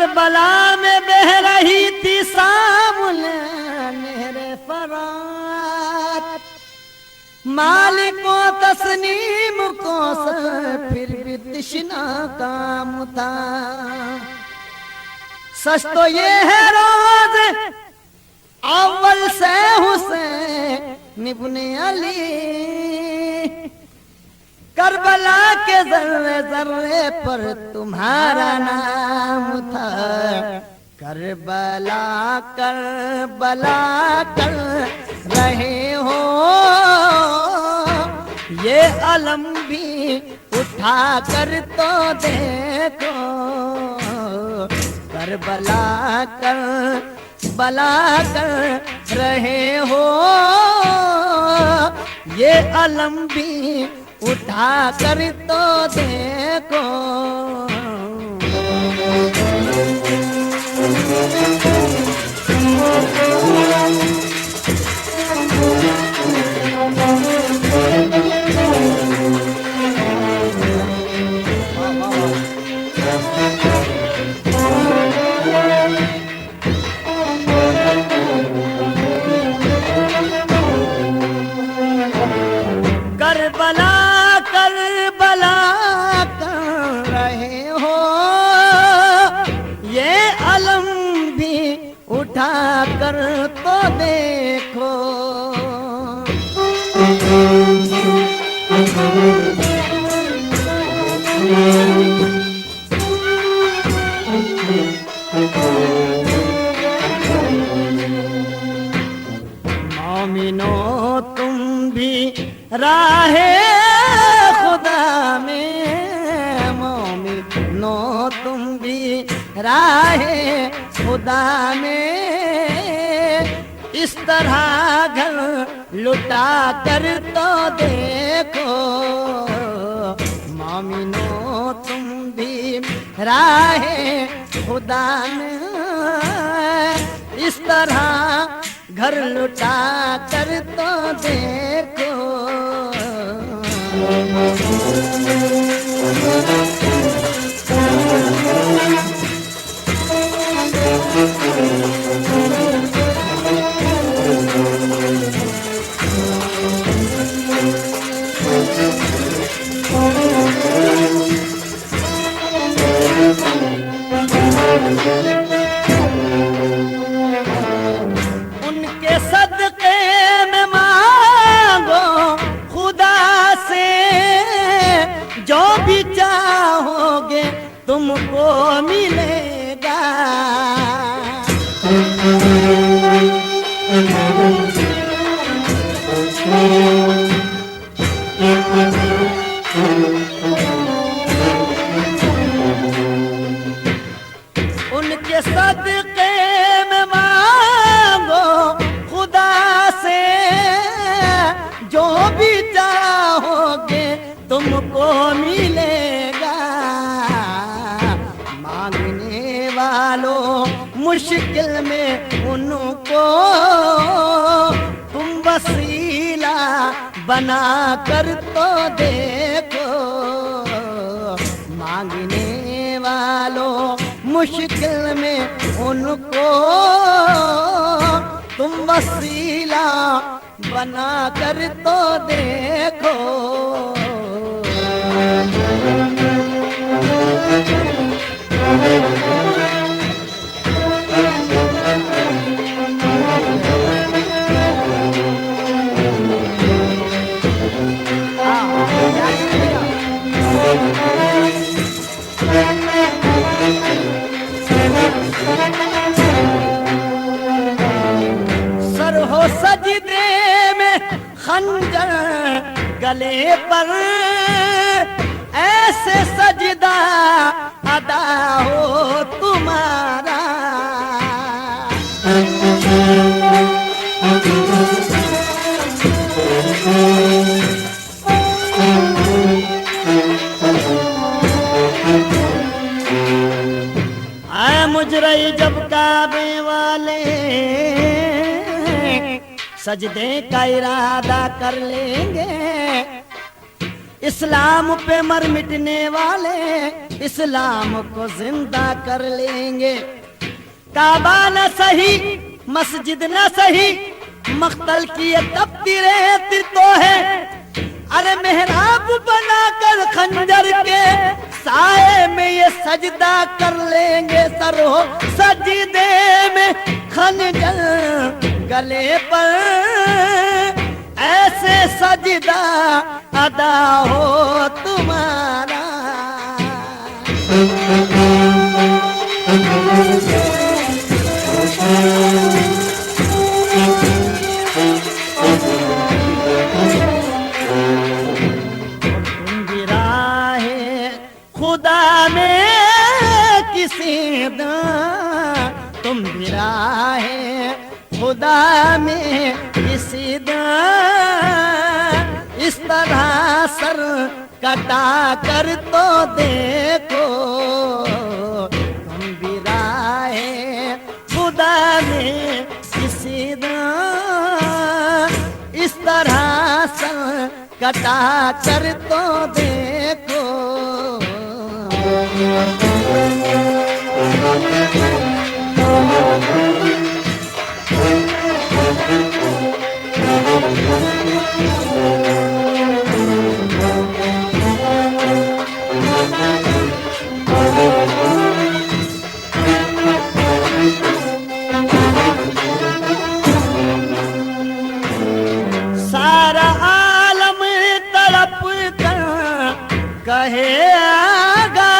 Karbala में बह रही थी सामने मेरे फरात, मालिको तस्नीम को फिर भी तृष्णा काम था। सच तो ये है रोज अव्वल से हुसैन इब्ने अली, करबला के जर्रे जर्रे पर तुम्हारा नाम था। करबला करबला कर रहे हो ये अलम भी उठा कर तो देखो। करबला कर बला कर रहे हो ये अलम भी उठा कर तो देखो। करबला करबला कर रहे हो ये अलम भी उठा कर तो देखो। मोमिनो तुम भी राहे खुदा में, मोमिनो तुम भी राहे खुदा में इस तरह घर लुटा कर तो देखो। मोमिनो तुम भी राहे खुदा में इस तरह घर लुटा कर तो देखो। उनके सदके में मांगो खुदा से जो भी चाहोगे तुमको मिलेगा। उनके सदके में मांगो खुदा से जो भी चाहोगे तुमको मिलेगा। मांगने वालों मुश्किल में उनको तुम वसीला बना कर तो देखो। मांगने वालों मुश्किल में उनको तुम वसीला बना कर तो देखो। सर हो सजदे में खंजर गले पर ऐसे सजदा अदा हो तुम्हारा। आए मुजरई जब काबे वाले सजदे का इरादा कर लेंगे इस्लाम पे मर मिटने वाले इस्लाम को जिंदा कर लेंगे। काबा न सही, मस्जिद न सही, मख्तल की ये तपती रेत तो है। अरे मेहराब बनाकर खंजर के साए में ये सजदा कर लेंगे। सर हो सजदे में खंजर गले पर, ऐसे सजदा अदा हो तुम्हारा। तुम भी राहे खुदा में किसी दा, तुम भी राहे खुदा में किसी दा, इस तरह सर कटा कर तो देखो। तुम भी राहे खुदा में किसी दा, इस तरह सर कटा कर तो देखो। सारा आलम तड़प कर कहेगा,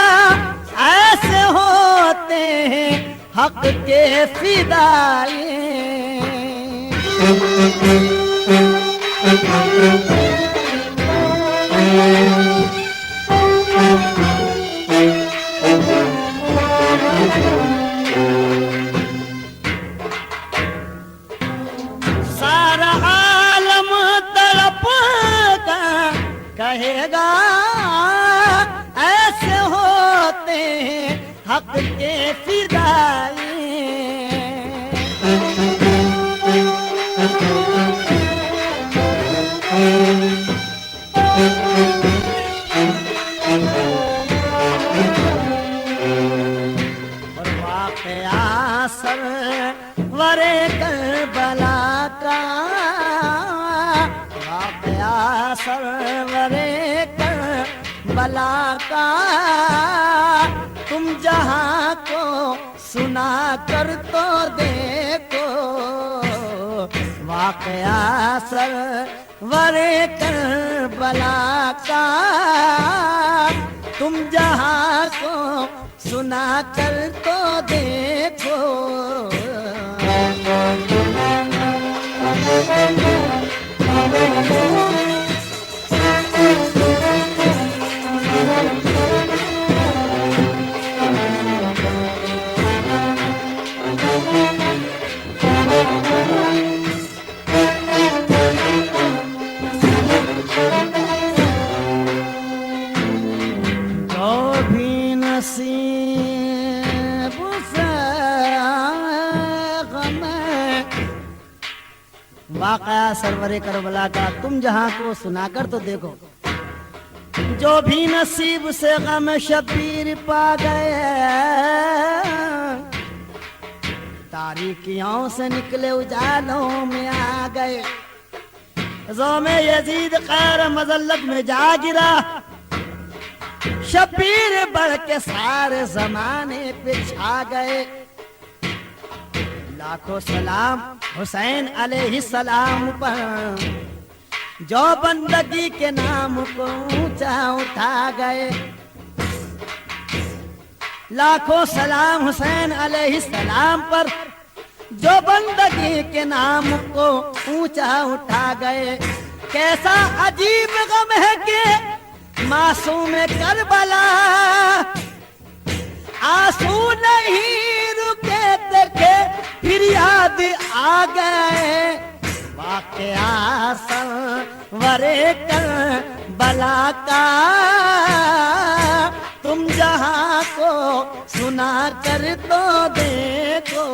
ऐसे होते हैं हक के फिदाई। सारा आलम तड़प कर कहेगा, ऐसे होते हैं हक के फिदाई। और वाक़या सरवरे करबला का, वाक़या सरवरे करबला का, तुम जहां को सुना कर तो देखो। वाक़या सरवरे करबला का, तुम जहां को सुना कर तो देखो। जो भी नसीब से गम, वाक़या सरवरे करबला का, तुम जहां को सुनाकर तो देखो। जो भी नसीब से गम शबीर पा गए, तारीकियों से निकले उजालों में आ गए। ज़ोमे यजीद खैर मज़ल्लत में जा गिरा, शबीर बढ़ के सारे जमाने पे छा गए। लाखों सलाम हुसैन अलैहिस्सलाम पर, जो बंदगी के नाम को ऊंचा उठा गए। लाखों सलाम हुसैन अलैहिस्सलाम पर, जो बंदगी के नाम को ऊंचा उठा गए। कैसा अजीब गम है कि मासूम करबला, आंसू नहीं रुके देखे फिर याद आ गए। वाक़या सरवरे करबला का, तुम जहां को सुना कर तो देखो।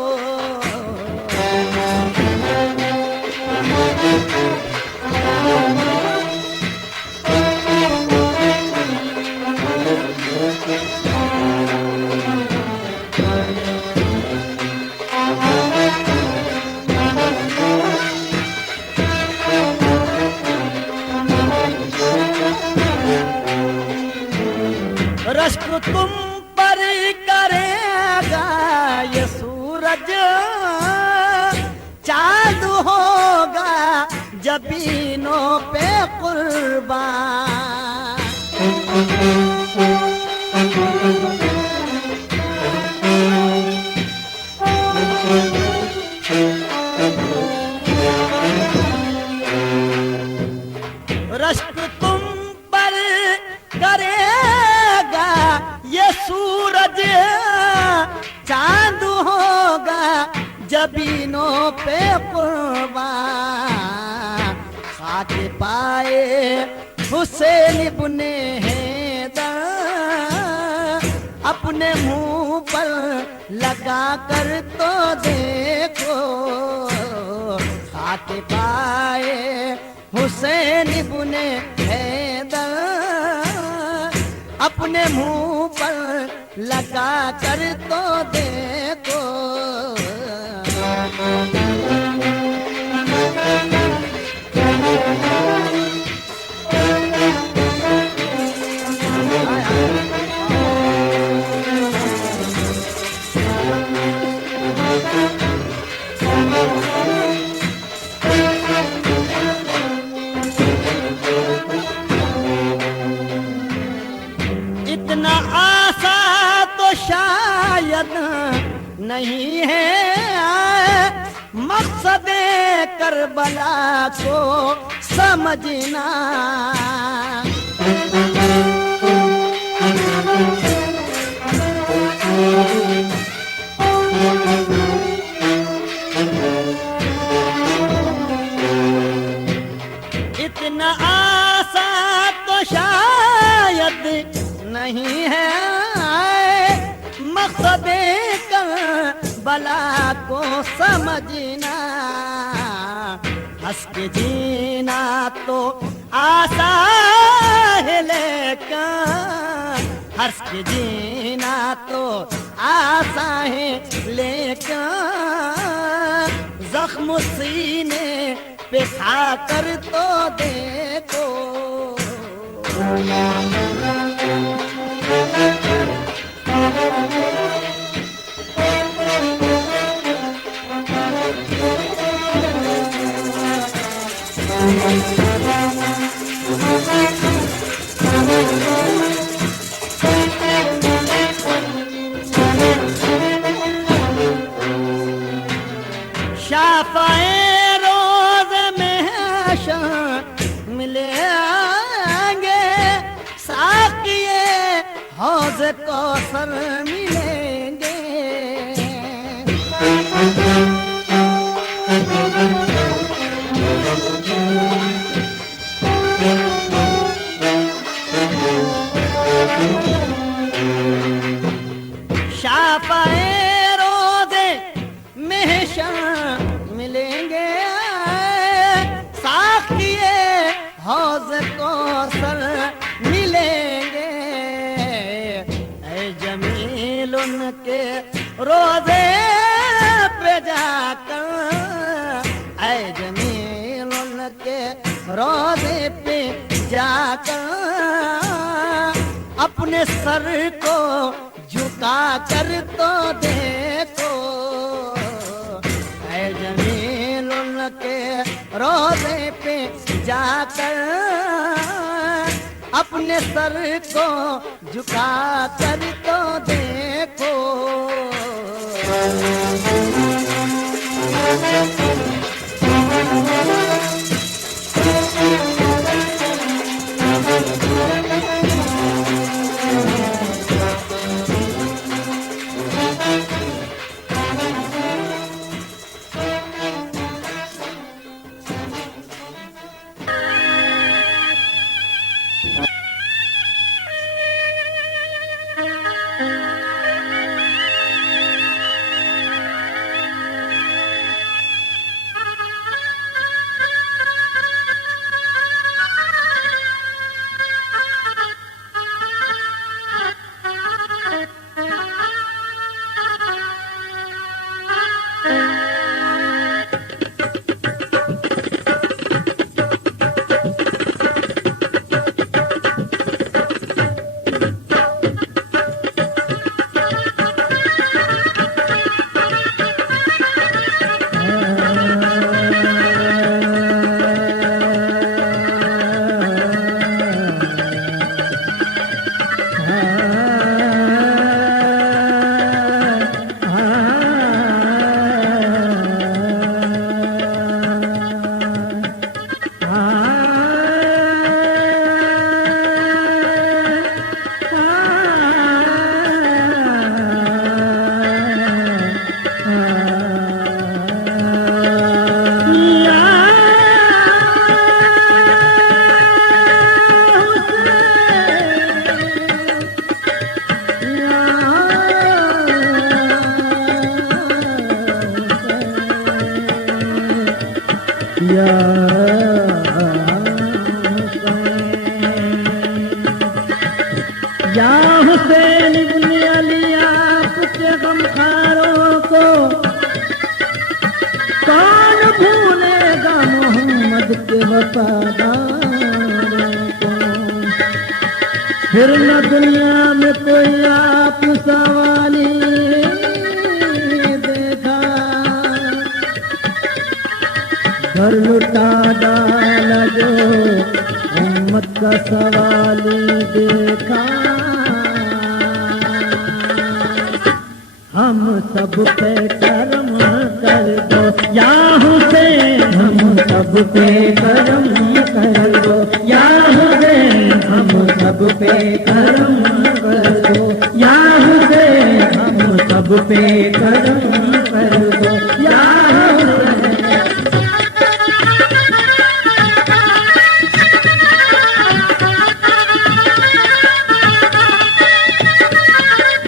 रश्क तुम पर करेगा ये सूरज, चांद होगा जबीनों पे कुर्बान। रश्क तुम पर करेगा ये सूरज, चांद होगा जबीनों पे कुर्बान। खाके पाए हुसैन इब्ने हैदर, अपने मुंह पर लगा कर तो देखो। खाके पाए हुसैन इब्ने हैदर, अपने मुंह पर लगा कर तो देखो। इतना आसान तो शायद नहीं है मकसद करबला को समझना। इतना आसान तो शायद नहीं है मकसद करबला को समझना। हंस के जीना तो आसान है लेकिन, हंस के जीना तो आसान है लेकिन, जख्म सीने पे खा कर तो देखो। शाफ़ाए रोज़ में मिलेंगे, साक़िए हौज़ कौसर मिलेंगे। शाफ़ाए रोज़े महशर मिलेंगे, साक़िए हौज़ कौसर मिलेंगे। ऐ जमील उनके रोज़े पे जाकर, ऐ जमील उनके रोज़े पे जाकर, अपने सर को झुका कर तो देखो। ऐ जमील उनके रोज़े पे जाकर, अपने सर को झुका कर तो देखो। या हुसैन इब्न अली आपके गमखारों को कौन भूलेगा मोहम्मद के वफादारों को। फिर न दुनिया में कोई आप सवाली देखा, घर लुटा डाला जो उम्मत का सवाली देखा। हम सब पे करम कर दो या हुसैन, हम सब पे करम कर दो या हुसैन, हम सब पे करम कर दो या हुसैन, हम सब पे करम कर दो या हुसैन।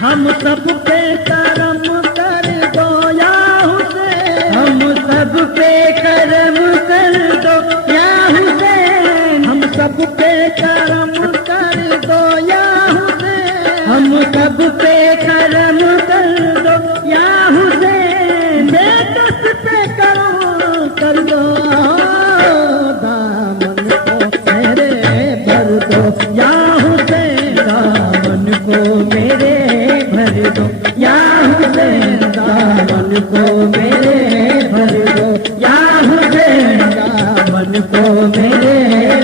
हम सब पे करम कर दो या हुसैन, हम सब पे करम कर दो या हुसैन, हम सब पे करम कर दो या हुसैन, हम सब पे करम कर दो या हुसैन। बेदस पे करम कर दो, दामन को मेरे भर दो या हुसैन, दामन को मेरे भर दो या हुसैन, दामन को मेरे भर दो या हुसैन, दामन को मेरे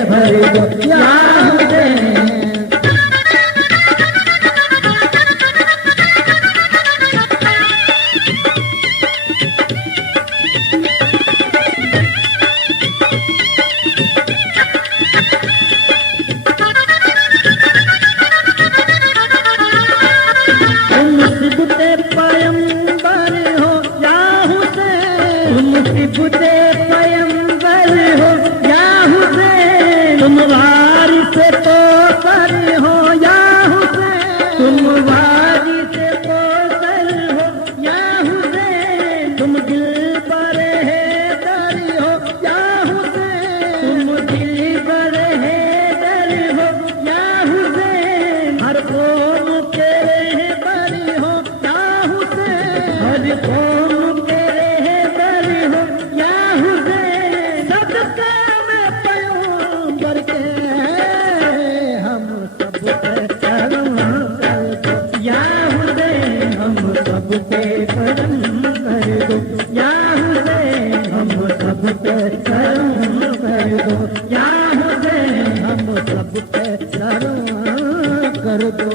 भर दो या हुसैन। मुझे पैगंबर हो या हुसैन, तुम वारिस तो सर हो या हुसैन, तुम वारिस तो सर हो या हुसैन, तुम दिल पर है दर हो या हुसैन, तुम दिल पर है दर हो या हुसैन। हर कौम के रहबर हो या हुसैन, हर कौम कर दो।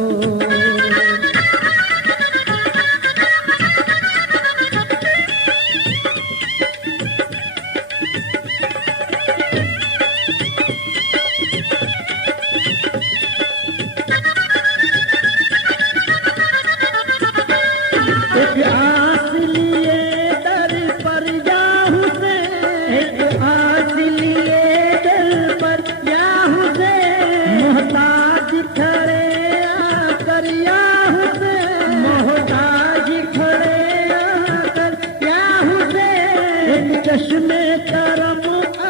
एक आस लिए दर पर या हुसैन, एक आस लिए दर पर या हुसैन, मोहताज खड़े आकर या हुसैन, मोहताज खड़े आकर या हुसैन। एक चश्मे करम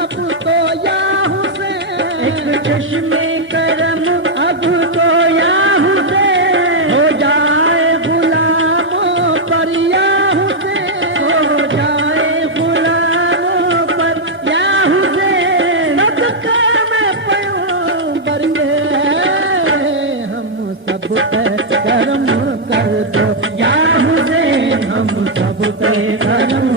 अब तो या हुसैन, एक चश्मे करम अब तो या हुसैन। हो जाए गुलामों पर या हुसैन, हो जाए गुलामों पर या हुसैन। सदका में पैगंबर के हम सब पे करम कर दो या हुसैन, हम सब पे करम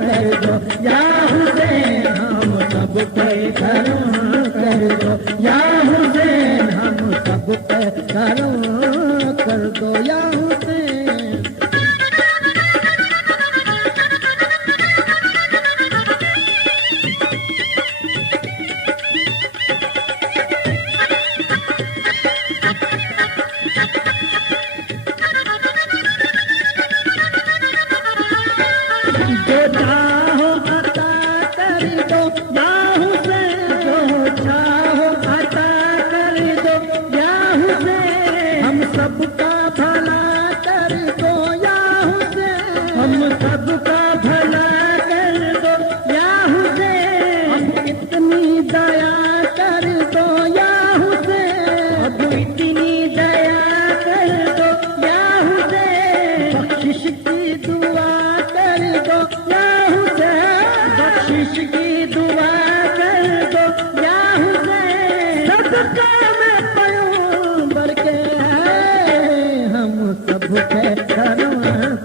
कर दो या हुसैन, हम सब पे करम कर दो या हुसैन, हम सब पे करम कर दो या हुसैन। जो चाहो अता कर दो या हुसैन, जो चाहो अता कर दो या हुसैन। हम सबका भला कर दो या हुसैन, हम सबका भला कर दो या हुसैन। अब इतनी दया कर दो या हुसैन, अब इतनी दया सदका में पैगंबर के हम सब पे करम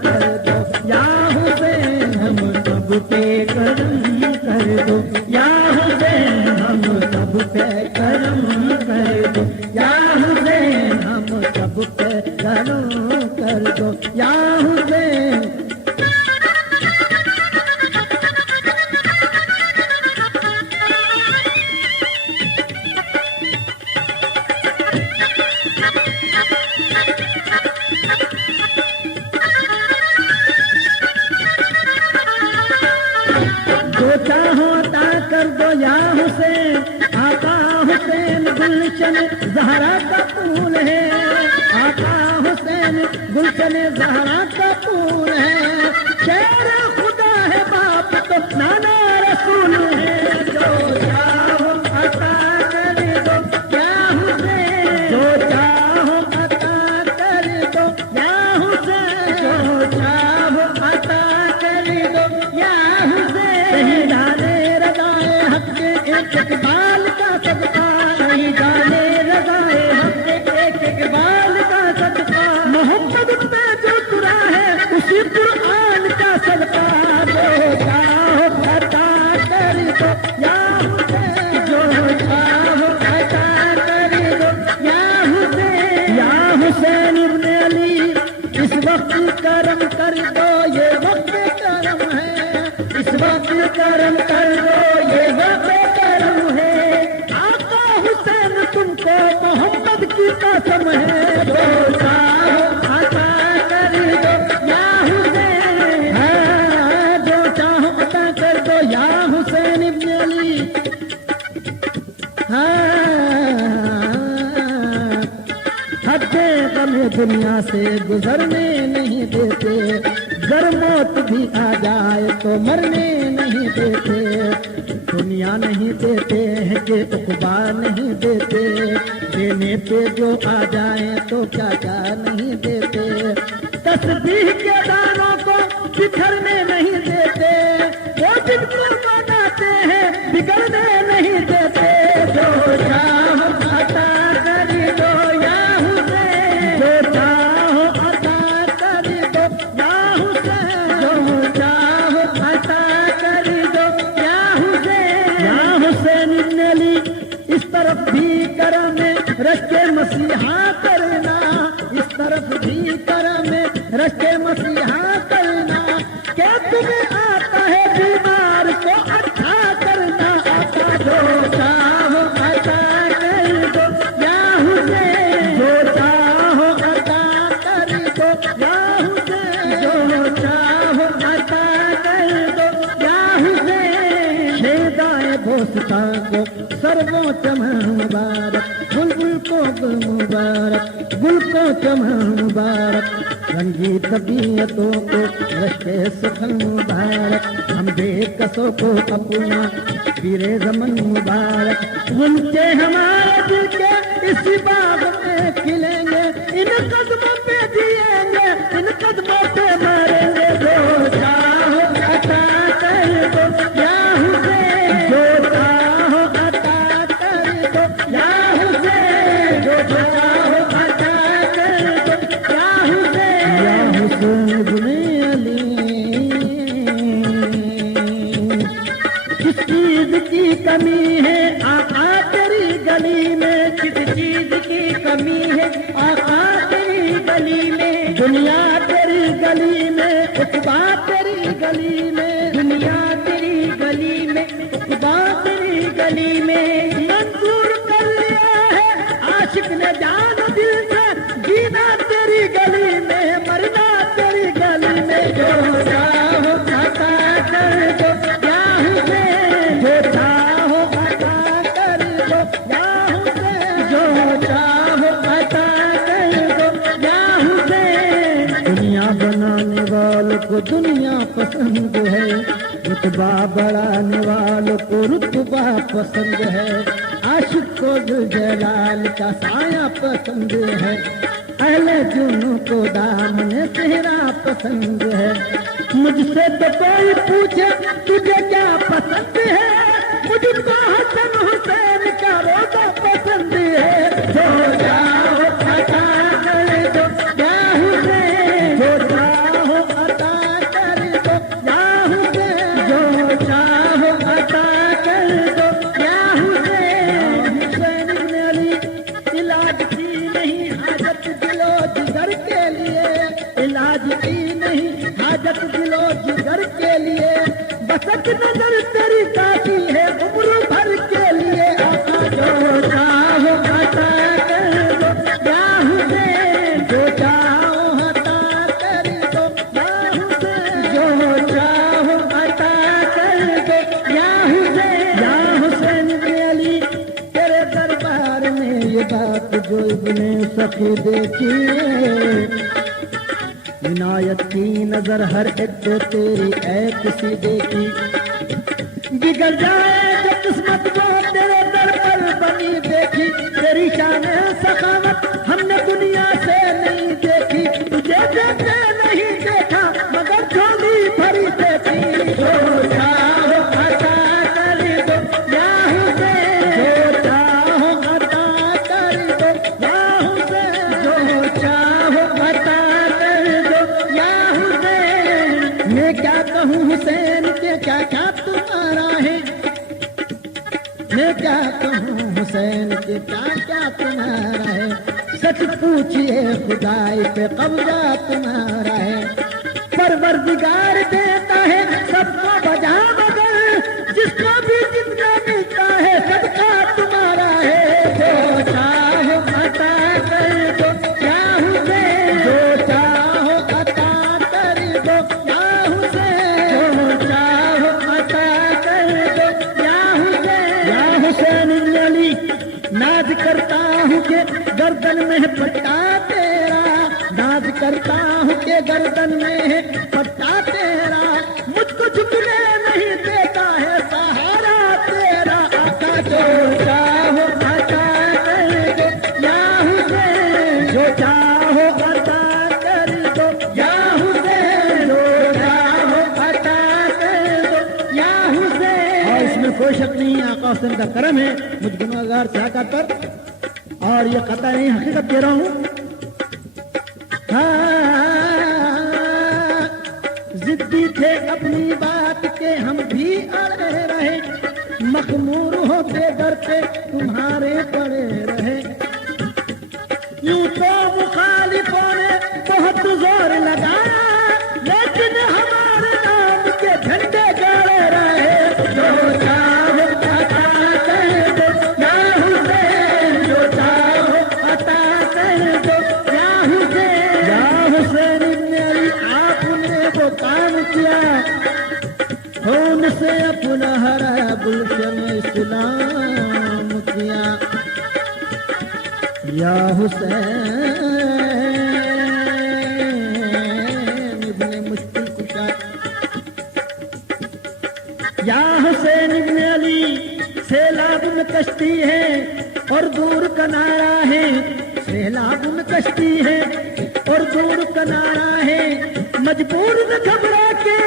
कर दो या हुसैन, हम सब पे करम कर दो या हुसैन, हम सब पे करम कर दो या हुसैन, हम सब पे करम कर दो या हुसैन। ज़हरा का फूल है, आका हुसैन गुलशन ज़हरा का फूल है, शेर खुदा है बाप तो नाना रसूल है, जो चाहो अता कर दो या हुसैन, जो चाहो अता कर दो या हुसैन, जो चाहो अता कर दो या हुसैन। नहीं जाने रज़ाए हक के एक इकबाल का सदका, नहीं जाने मोहम्मद पे जो तुरा है उसी कुरान का सदका, जो चाहो अता कर दो या हुसैन, जो चाहो अता कर दो या हुसैन। या हुसैन इब्ने अली इस वक्त करम कर दो, ये वक्त करम है, इस वक्त करम कर दो, ये वक्त करम है। आका हुसैन तुमको मोहम्मद की कसम है, जो चाहो अता कर दो या हुसैन, जो चाहो अता कर दो या हुसैन इब्ने अली। हद्दे गमे दुनिया से गुजरने नहीं देते, जर मौत भी आ जाए तो मरने नहीं देते, दुनिया नहीं देते हैं कि उक़बा नहीं देते, देने पे जो आ जाए तो क्या क्या नहीं देते, तस्बीह के दानों को बिखरने नहीं देते, वो जिनको बनाते हैं बिगड़ने नहीं देते, जो चाहो अता कर दो या हुसैन, जो चाहो अता कर दो या हुसैन, जो चाहो अता कर दो या हुसैन। या हुसैन इब्ने अली इस तरफ भी करम रश्के मसीहा करना, इस तरफ भी करम रश्के मसीहा करना, क्या तुम्हें आता है बीमार को अच्छा करना, आता जो चाहो अता कर दो या हुसैन, जो चाहो अता कर दो या हुसैन, जो चाहो अता कर दो या हुसैन। शेदाए बोस्ता को सर्वोच्च मुबारक, बुलबुल को गुल मुबारक, गुल को चमन मुबारक, रंगी तबीयतों को रश्के सुखन मुबारक, हम बेकसों को अपना पीरे ज़मन मुबारक, उनके हमारे दिल के इसी बाग में खिलेंगे, इन कदमों पे जिएंगे, इन कदमों पे मरेंगे, जो चाहो अता कर दो या हुसैन, जो चाहो अता कर दो या हुसैन, जो चाहो अता कर दो या हुसैन। या हुसैन इब्ने अली किस चीज की कमी है आका तेरी गली में, किस चीज की कमी है आका तेरी गली में, दुनिया तेरी गली में, उक़बा तेरी गली में, दुनिया तेरी गली में, उक़बा तेरी गली में, मंजूर कर लिया है आशिक ने जान दिल से, जीना तेरी गली में, मरना तेरी गली में, जो चाहो अता कर दो या हुसैन, जो चाहो अता कर दो या हुसैन, जो चाहो अता कर दो या हुसैन। दुनिया बनाने वालों को दुनिया पसंद है, रुतबा बढ़ाने वालों को रुतबा पसंद है, आशिक को जलाल का साया पसंद है, अहले जुनू को दामन सेहरा पसंद है। मुझसे तो कोई पूछे तुझे क्या पसंद है, मुझको हसन हुसैन का रोज़ा पसंद एक नजर तेरी काफी है उम्र भर के लिए आका जो चाहो अता कर दो या हुसैन जो चाहो अता कर दो या हुसैन जो चाहो अता कर दो या हुसैन इब्ने अली तेरे दरबार में ये बात जो इब्ने सखी देखी इनायत की नजर हर एक पे तेरी ऐ किसी देखी बिगड़ जाए जो किस्मत वो तेरे दर पर बनी देखी तेरी शान सखावत हमने दुनिया से नहीं देखी तुझे देखे नहीं देखा मगर झोली भरी देखी जो चाहो अता कर दो या हुसैन जो चाहो अता कर दो या हुसैन जो चाहो अता मैं क्या कहूँ हुसैन के क्या क्या तुम्हारा है मैं क्या कहूँ हुसैन के क्या क्या तुम्हारा है सच पूछिए खुदाई पे कब्जा तुम्हारा है परवरदिगार देता है सबको बजा मगर जिसको भी जितना मिलता है सबका तुम्हारा है जो चाहो अता कर दो या हुसैन जो चाहो अता कर दो या हुसैन इब्ने अली नाज करता हूँ के गर्दन में है पट्टा तेरा नाज करता हूँ के गर्दन में है पट्टा तेरा मुझको झुकने नहीं देता है सहारा तेरा आका जो चाहो अता कर दो या हुसैन जो चाहो अता कर दो या हुसैन जो चाहो अता कर दो या हुसैन और इसमें कोई शक नहीं आका हुसैन का करम है मुझ गुनाहगार चाहता पर और ये कता नहीं हकीकत दे रहा हूं जिद्दी थे अपनी बात के हम भी अड़े रहे मखमूर होते डर पे तुम्हारे पड़े रहे यूं तो मुखालिफों ने बहुत जोर लगाया लेकिन हमारे नाम के झंडे गाड़े रहे जो चाहो अता कर दो या हुसैन जो चाहो अता कर दो या हुसैन इब्ने अली आपने वो काम किया खून से अपना हरा गुलशन इस्लाम किया या हुसैन इब्ने मुश्किल कुशा या हुसैन इब्ने अली सैलाब में कश्ती है और दूर किनारा है सैलाब में कश्ती है और दूर किनारा है मजबूर न घबरा के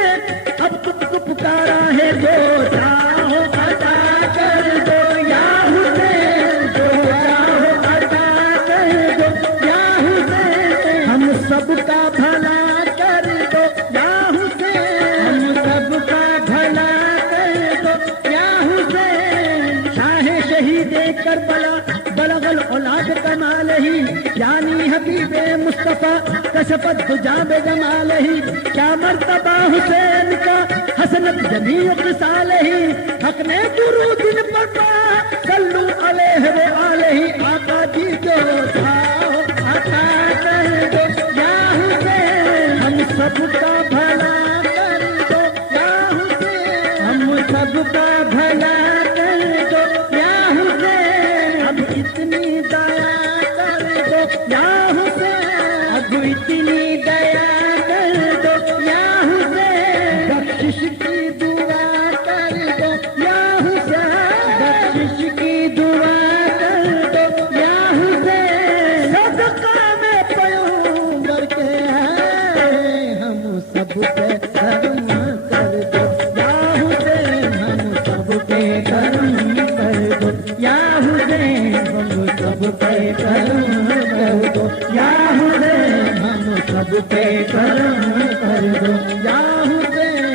अब तुमको पुकारा है जो चाहो अता कर दो या हुसैन जो चाहो अता कर दो या हुसैन हम सबका भला कर दो या हुसैन हम सबका भला कर दो या हुसैन शाहे शहीद करबला बलगल औलाद कमाल ही यानी हबीबे मुस्तफा कशफत दुजाबे जमाल ही क्या मर्तबा हुसैन का हसनत जमीय किसाल ही हक ने दुरूद पढ़ा सल्लू अलैहि व आलिहि आका जी जो चाहो अता कर दो या हुसैन हम सबका भला कर दो या हुसैन हम सबका भला कर दो या हुसैन अब इतनी दया कर दो या हुसैन अब इतनी दया कर दो या हुसैन बख्शिश की दुआ कर दो या हुसैन बख्शिश की दुआ कर दो या हुसैन सदका में पैगंबर के हैं हम सब पे करम कर दो या हुसैन हम सब पे करम कर दो या हुसैन हम सब पे करम कर दो या हुसैन हम सब पे करम कर दो या हुसैन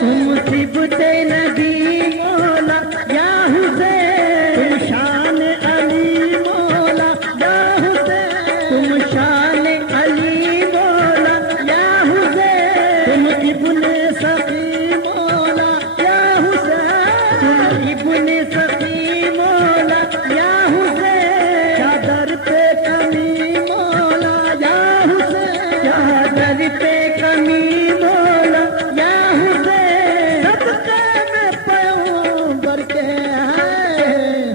तुम तिब्बते नदी मौला या हुसैन, तुम शान अली मौला या हुसैन, तुम शान अली मौला या हुसैन, तुम इब्ने सफी मौला या हुसैन, तुम इब्ने सफी मौला या हुसैन, चादर पे कमी मौला या हुसैन, चादर पे कमी मौला या हुसैन, सदके में पैगंबर के हैं,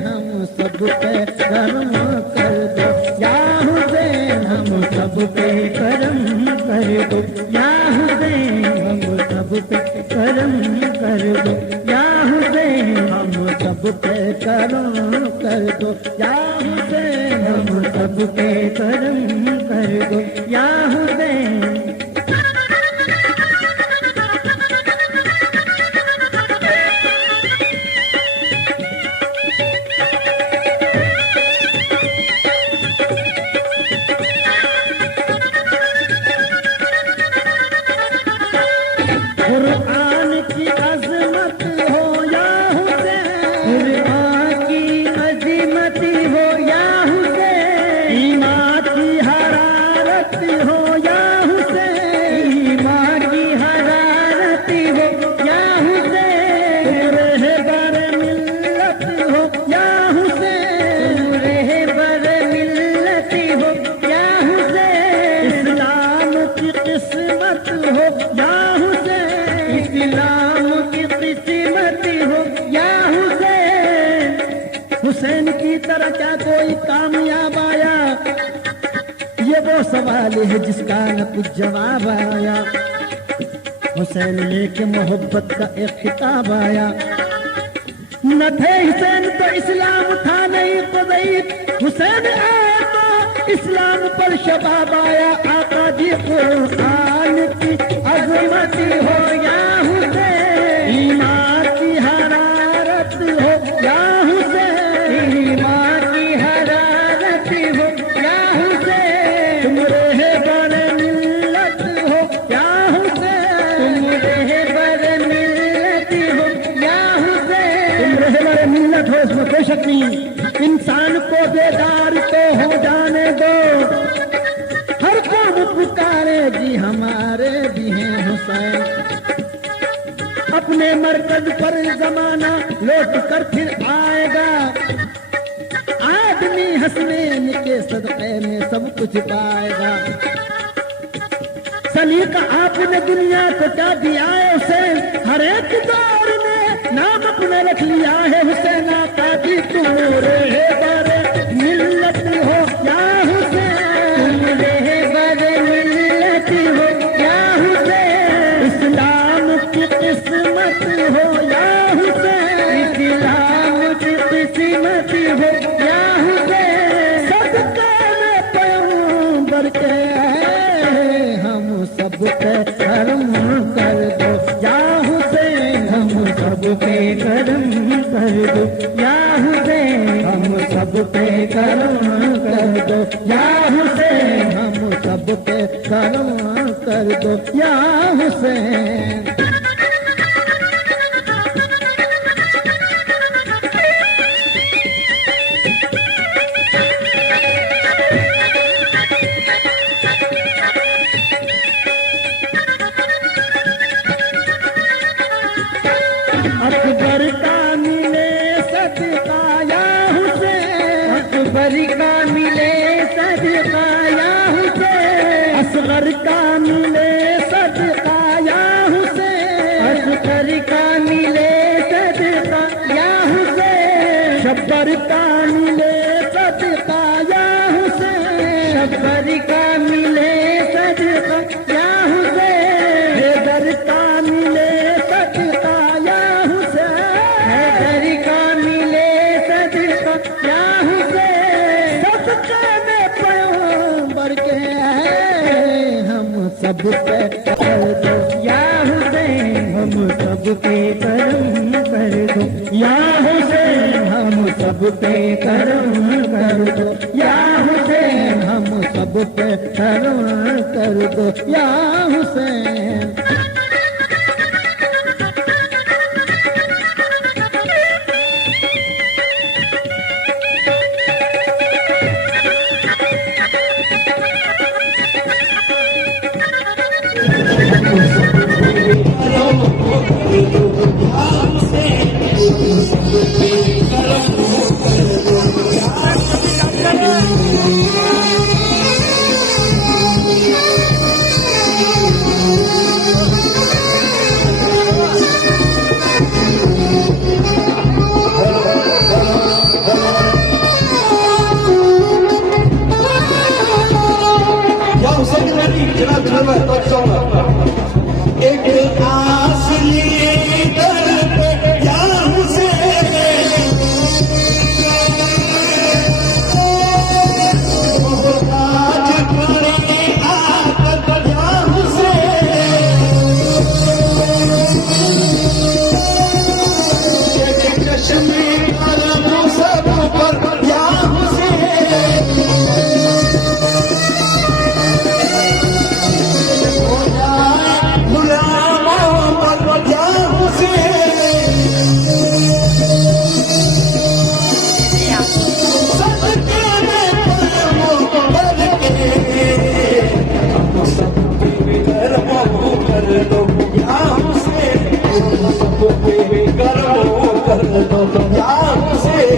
हम सब पे करम कर दो या हुसैन, हम सब पे करम कर दो या हुसैन, हम सब पे करम कर दो या हुसैन, हम सब पे करम कर दो या हुसैन, हम सब पे करम कर दो या हुसैन। कुरान की अजमत हो या हुसैन, कुरान की अजमत हो या हुसैन, ईमान की हरारत हो या हुसैन, ईमान की हरारत हो या हुसैन, रहबर मिल्लत हो या हुसैन, रहबर मिल्लत हो या हुसैन, इस्लाम की किस्मत हो या इस्लाम की किस्मत हो या हुसैन। हुसैन की तरह क्या कोई कामयाब आया, ये वो सवाल है जिसका न कुछ जवाब आया। हुसैन लेके मोहब्बत का एक खिताब आया, न थे हुसैन तो इस्लाम था नहीं क़ुदैब, हुसैन आया तो इस्लाम पर शबाब आया। आका जी कुरान की अजमत हो या हुसैन, ईमान की हरारत हो या हुसैन, ईमान की हरारत हो या हुसैन, तुम रहबर मिल्लत हो या हुसैन, तुम रहबर मिल्लत हो या हुसैन, तुम रहबर मिल्लत हो इसमें कोई शक नहीं। इंसान को बेदार तो हो जाने दो, हर कौम पुकारे जी हमारे भी हैं हुसैन। अपने मरकज पर जमाना लौट कर फिर आएगा, आदमी हसनैन के सदक़े में सब कुछ पाएगा। सलीका आपने दुनिया को क्या दिया है हुसैन, हर एक दौर में नाम अपने रख लिया है हुसैन। आका जी तुम रहबर मिल्लत हो या हुसैन, तुम रहबर मिल्लत हो या हुसैन, इस्लाम की किस्मत हो या हुसैन, इस्लाम की किस्मत हो या हुसैन, सदके में पैगंबर के हम सब पे करम कर दो या हुसैन, हम सब पे करम कर दो या हुसैन, हम सब पे करम कर दो या हुसैन, हम सब पे करम कर दो या हुसैन। अकबर का मिले सदका या हुसैन, अकबर का मिले सदका या हुसैन, असगर का मिले सदका या हुसैन, असगर का मिले सदका या हुसैन, शब्बर का मिले सदका या हुसैन, शब्बर का मिले सदका या हुसैन, हैदर का मिले सदका या हुसैन, हैदर का मिले सदका या हुसैन, सदके में पैगंबर के हैं हम सब पे कर दो या हुसैन, हम सब पे करम कर दो या हुसैन, हम सब पे करम कर दो या हुसैन, हम सब पे करम कर दो या हुसैन। या हुसैन अली जनाब जनाब तो एक आस लिए दर पे या हुसैन मोहताज करे आकर या हुसैन एक चश्मे कलम सब पर या हुसैन हो जाए गुलामों पर या हुसैन सदके में कलमों पर के सबके कर्मों कर दो या हुसैन सबके कर्मों कर दो या हुसैन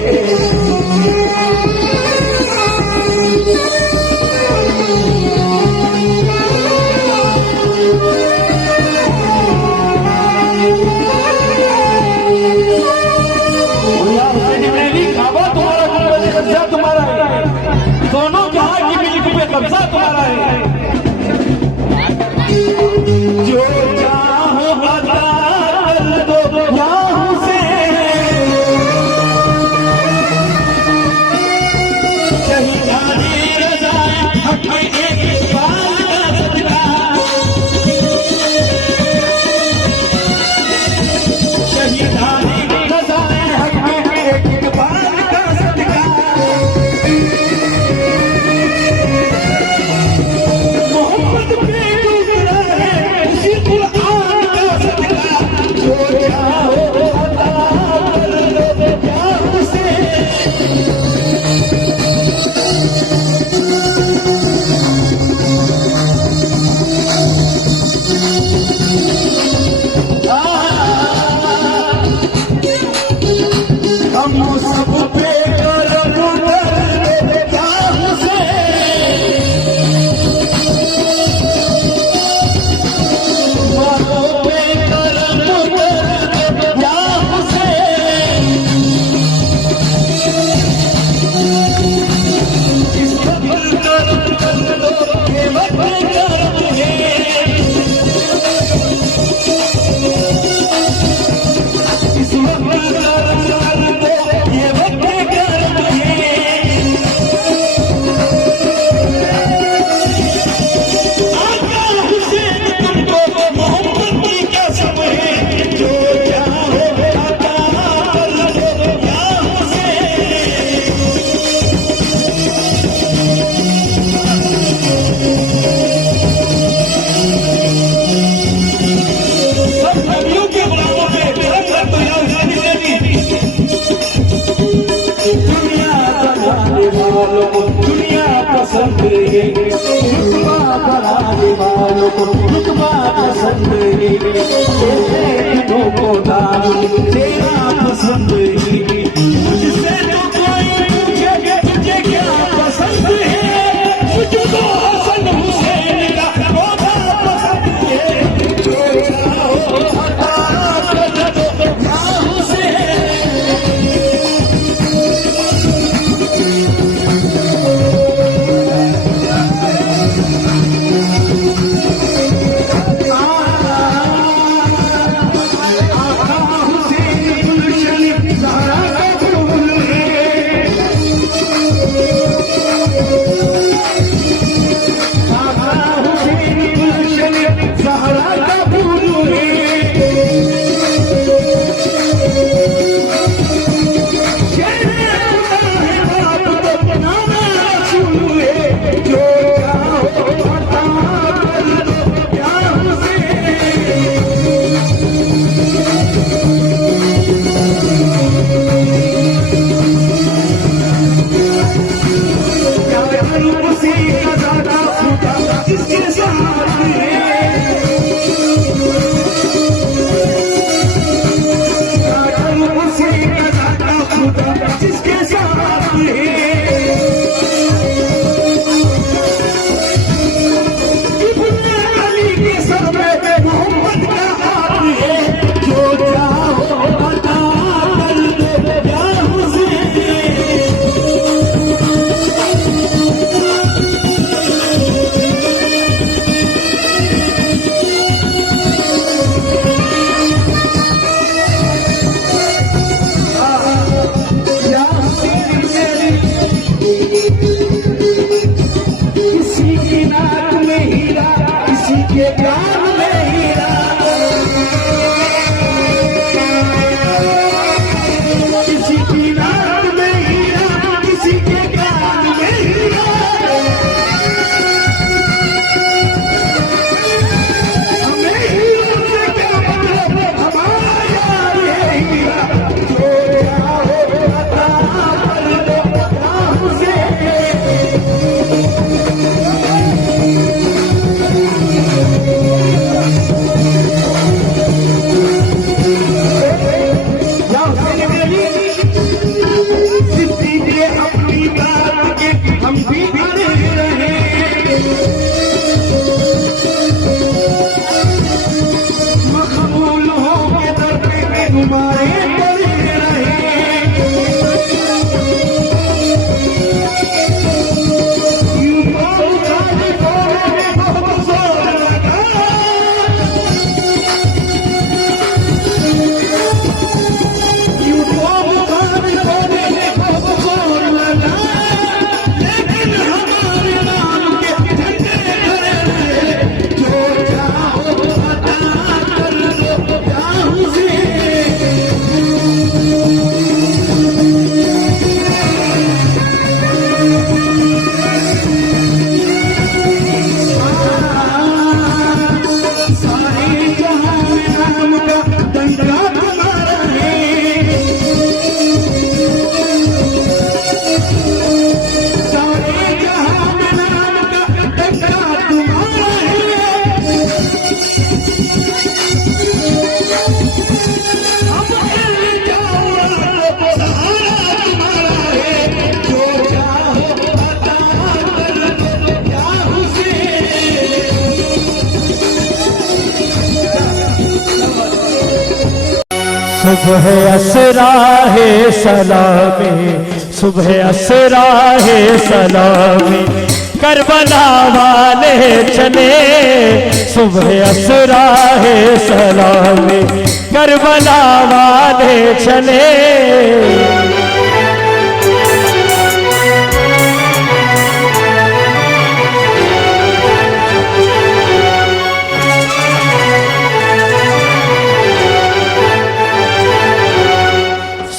या हुसैन इब्न अली काबा तुम्हारा गुंबद कब्जा तुम्हारा है दोनों जहां की मिल्क पे कब्जा तुम्हारा है जो चाहो अता कर दो या हुसैन शहीदानी रज़ा हक में एक बार का सदका शहीदानी रज़ा हक में एक बार का सदका मोहम्मद पे गुजरा है उसी कुरान का सदका जो चाहो अता कर दो या हुसैन हम सब पे करम कर दे या हुसैन मानो पे करम कर दे या हुसैन इस वक्त करम कर दो ये वक्त करम है इस वक्त करम कर दो ये वक्त करम है आका हुसैन तुमको मोहब्बत की कसम है जो चाहो अता कर दो या हुसैन सब नबियों के गुलामों पे मेरा घर तो या हुसैन इब्न अली दुनिया बनाने वालों को दुनिया पसंद है रुतबा बनाने वालों को रुतबा पसंद है तेरे दिनों को दाम तेरा पसंद है मुझसे तो कोई पूछे कि तुझे क्या पसंद है मुझको हसन हुसैन का पौधा पसंद है जो चाहो अता कर दो या हुसैन आका हुसैन तुम्हारे पड़े रहे। यूं तो मुझे कोने में बहुत जोर लगा, यूं तो मुझे कोने में बहुत जोर लगा, लेकिन हमारे नाम के झंडे खड़े रहे। जो चाहो अदा कर लो या हुसैन। सारे जहां में नाम का डंका तुम्हारा है, सारे जहां में नाम का डंका तुम्हारा है। अब इल्तिजा सहारा तुम्हारा है। जो चाहो अता कर लो या हुसैन। सुबह असरा है सलामी, सुबह असरा है सलामी, करबला वाले चले। सुबह असरा है सलामी, करबला वाले चले।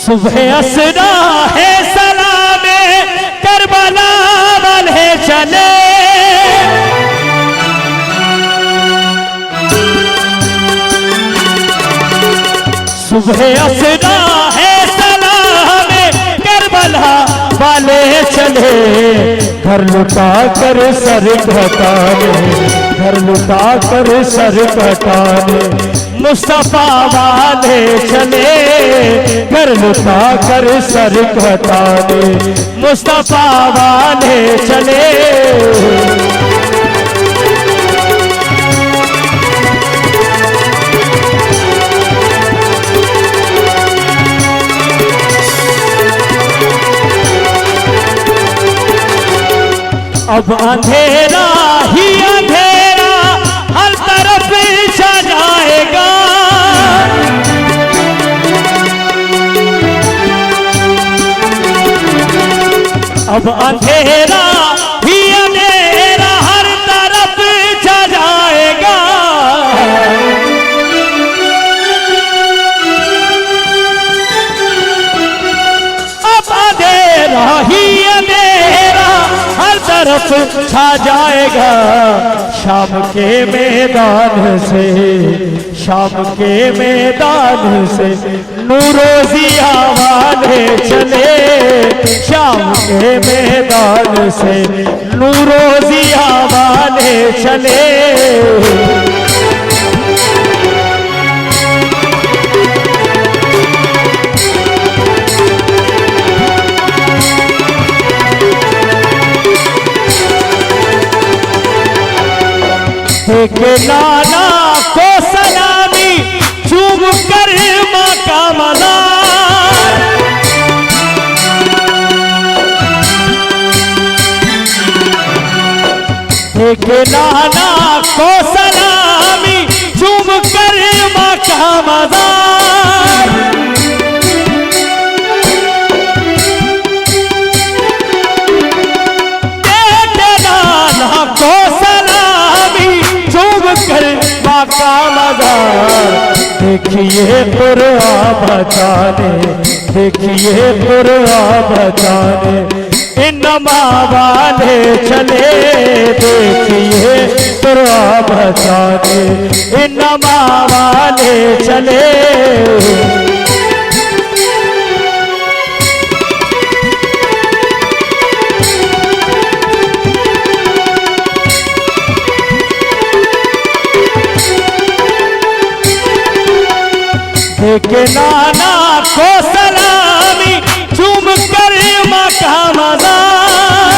सुबह असरा है सलामे, करबला वाले चले। सुबह असरा है सलामे, करबला वाले चले। घर लुटा कर सर घटाने, घर लुटा कर सर घटाने, मुस्तफा वाले चले। घर लुटा कर सर घटाने, मुस्तफा वाले चले। अब अंधेरा ही अंधेरा हर तरफ छा जाएगा। अब अंधेरा ही अंधेरा हर तरफ छा जाएगा। अब अंधेरा ही अंधेरा हर तरफ छा जाएगा। शाम के मैदान से, शाम के मैदान से नूरोजिया वाले चले। शाम के मैदान से नूरोजिया वाले चले। देखे नाना को सलामी, चूम कर माँ का मज़ार। देखे नाना को सलामी, चूम कर माँ का मज़ार। देखे नाना को सलामी, चूम कर माँ का मज़ार। देखिए कुरान बचाने, देखिए कुरान बचाने, इनमा वाले चले। देखिए कुरान बचाने, इनमा वाले चले। देखे नाना को सलामी, चूम कर माँ का मज़ार।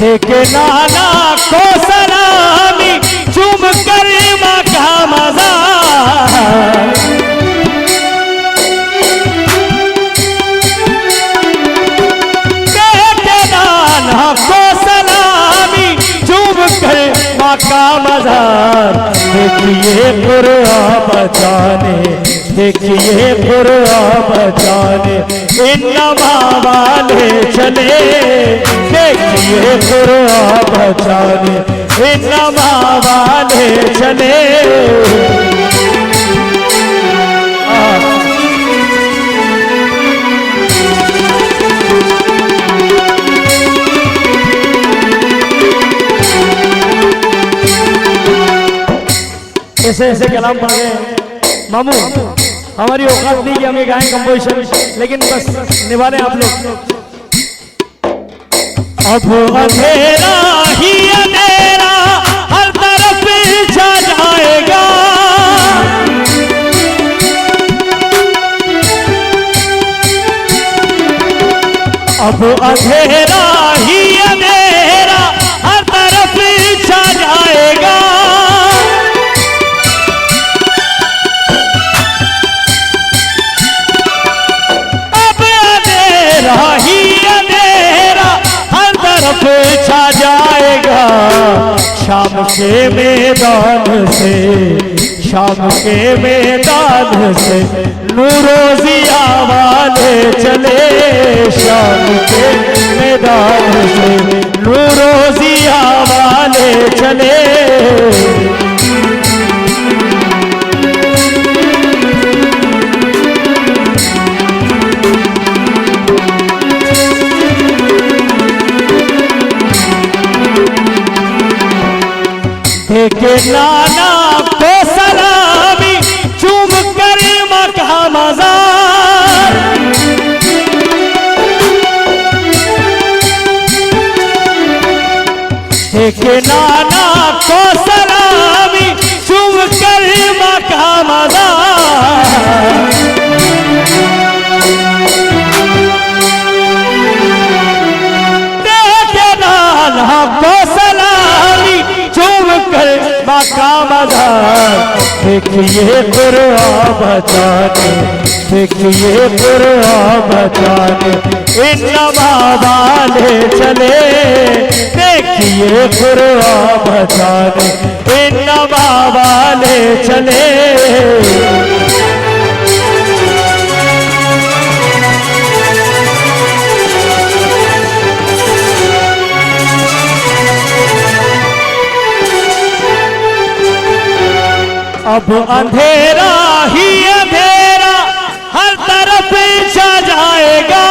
देखे नाना को सलामी, मक्का मजार, देखिए कुरान बचाने, देखिए कुरान बचाने इन्नमा वाले चले, देखिए कुरान बचाने इन्नमा वाले चले। ऐसे ऐसे कलाम पढ़ गए मामू, हमारी औकात नहीं कि हम ये गाएं कंपोजिशन, लेकिन बस निभा लें आप लोग। अब अंधेरा ही अंधेरा हर तरफ छा जाएगा, अब अंधेरा ही अंधेरा हर तरफ छा जाएगा, छा जाएगा। शाम के मैदान से, शाम के मैदान से नूरो ज़िया वाले चले, शाम के मैदान से नूरो ज़िया वाले चले। देखे नाना को सलामी चूम कर मक्का मजार, देखे नाना को सलामी चूम कर मक्का मजार, देखे नाना को सलामी चूम कर मक्का मजार, देखिए कुरान बचाने, देखिए कुरान बचाने इन्नमा वाले चले, देखिए कुरान बचाने इन्नमा वाले चले। अब अंधेरा ही अंधेरा हर तरफ छा जाएगा,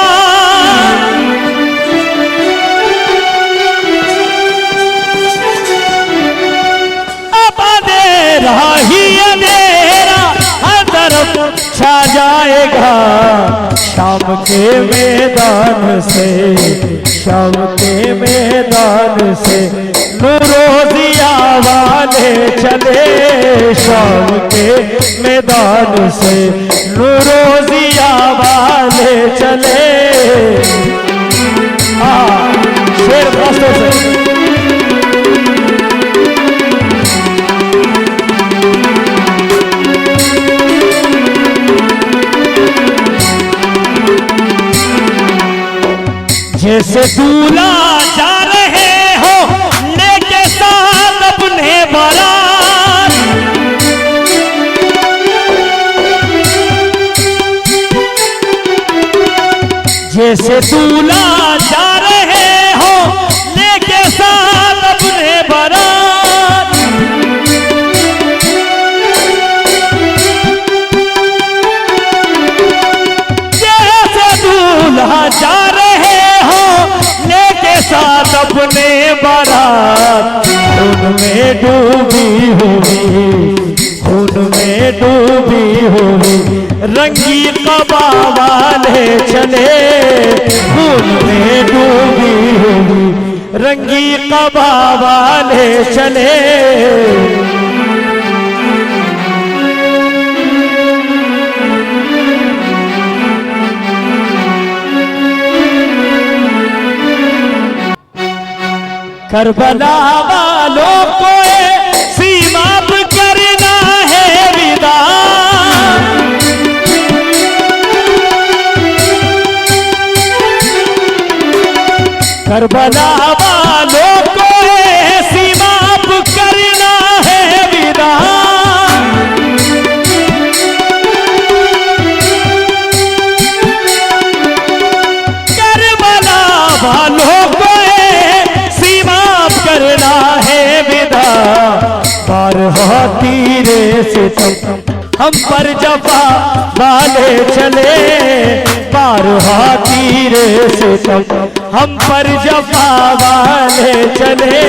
अब अंधेरा ही अंधेरा हर तरफ छा जाएगा। शाम के मैदान से, शाम के मैदान से नूरो ज़िया वाले चले, शाम के मैदान से नूरो ज़िया वाले चले। शेर दोस्तों से जैसे दूल्हा जा रहे हो लेके साथ अपने बारात, जैसे दूल्हा जा रहे हो लेके साथ अपने बारात, जैसे दूल्हा जा रहे लेके साथ अपने बारात, खून में डूबी हुई, खून में डूबी हुई रंगी कबा वाले चले, खून में डूबी हुई रंगी कबा वाले चले। करबला वालों को सीमा पे करना है विदा, करबला वालों को सीमा पे तीरे से तुम हम पर जफा वाले चले, बारहा तीरे से तुम हम पर जफा वाले चले।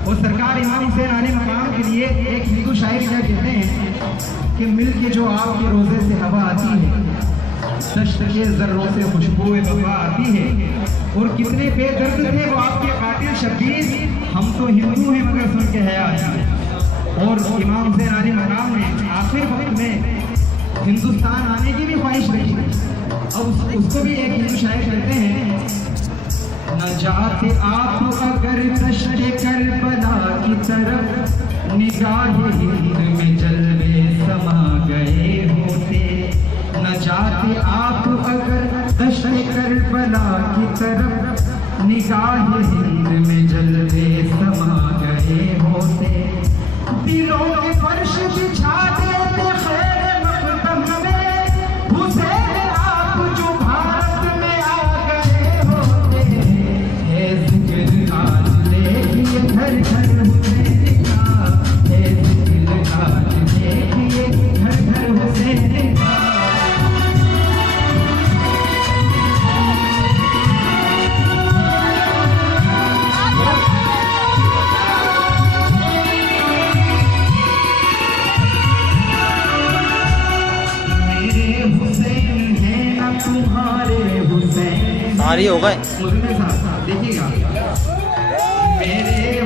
और सरकार इमाम हुसैन आले मकाम के लिए एक हिंदू शायर क्या कहते हैं कि मिल के जो आपके रोजे से हवा आती है, दश्त के जर्रों से खुशबू वफा आती है, और कितने बेदर्द थे वो आपके कातिल शब्बीर, हम तो हिंदू हैं मगर सुन के हया आती है। और इमाम हुसैन आले मकाम ने आखिर वक्त में हिंदुस्तान आने की भी ख्वाहिश रखी। और उसको भी एक हिंदू शायर कहते हैं, न जाते आप अगर दश्त करबला की तरफ, निगाह हिंद में जलवे समा गए होते। न जाते आप अगर दश्त करबला की तरफ, निगाह हिंद में जलवे समा गए होते। दिलों के फर्श बिछा देते खैर मक़दम में, हुसैन आप जो भारत में आ गए होते। है जिक्र आज देखिए घर घर हुसैन का, है जिक्र आज देखिए घर घर हुसैन का। सारी हो गए। देखिएगा मेरे